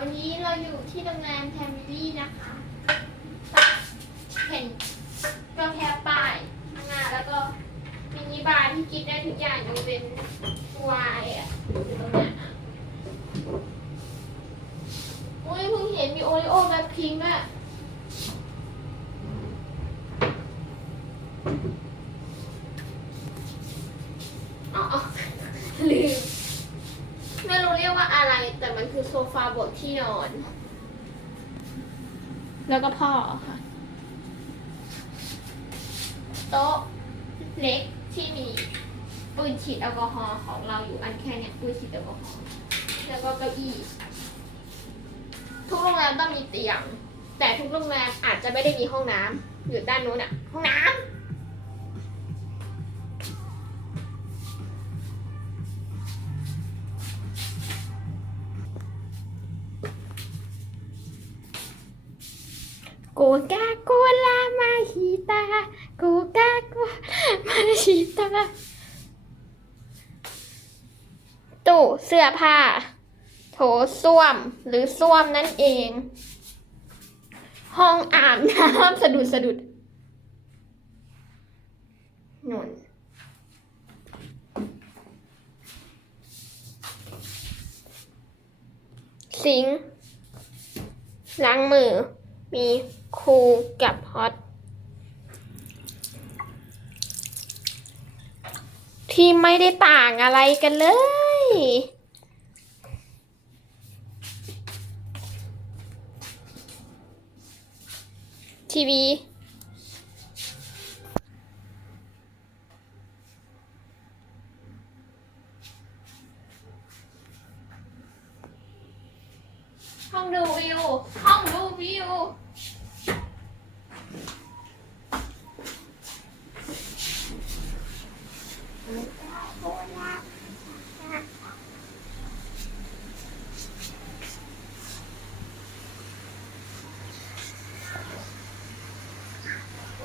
วันนี้เราอยู่ที่โรงแรมแทมมิลี่นะคะเห็นก็แค่ป้ายข้างหน้าแล้วก็มินิบาร์ที่กินได้ทุกอย่างยกเป็นวน์อะอยู่ตรงนี้อะอุ้ยเพิ่งเห็นมีโอริโอแบบพิงค์ด้วยอ๋ออ๋อลืม ไม่รู้เรียกว่าอะไร แต่มัน คือโซฟาบนที่นอน แล้วก็พ่อค่ะ โต๊ะเล็กที่มีปืนฉีดแอลกอฮอล์ของเราอยู่อันแค่เนี้ยปืนฉีดแอลกอฮอล์แล้วก็เก้าอี้ทุกโรงแรมต้องมีเตียง แต่ทุกโรงแรมอาจจะไม่ได้มีห้องน้ำอยู่ด้านนู้นอะห้องน้ำ โกกาโกลามาฮิตาโกกาโกลามาฮิตาตู้เสื้อผ้า โถส้วมหรือส้วมนั่นเอง ห้องอาบน้ำสะดุดสะดุดนุ่นซิงล้างมือ มีคูลกับฮอตที่ไม่ได้ต่างอะไรกันเลย ทีวีห้องดูวิว ห้องดูวิว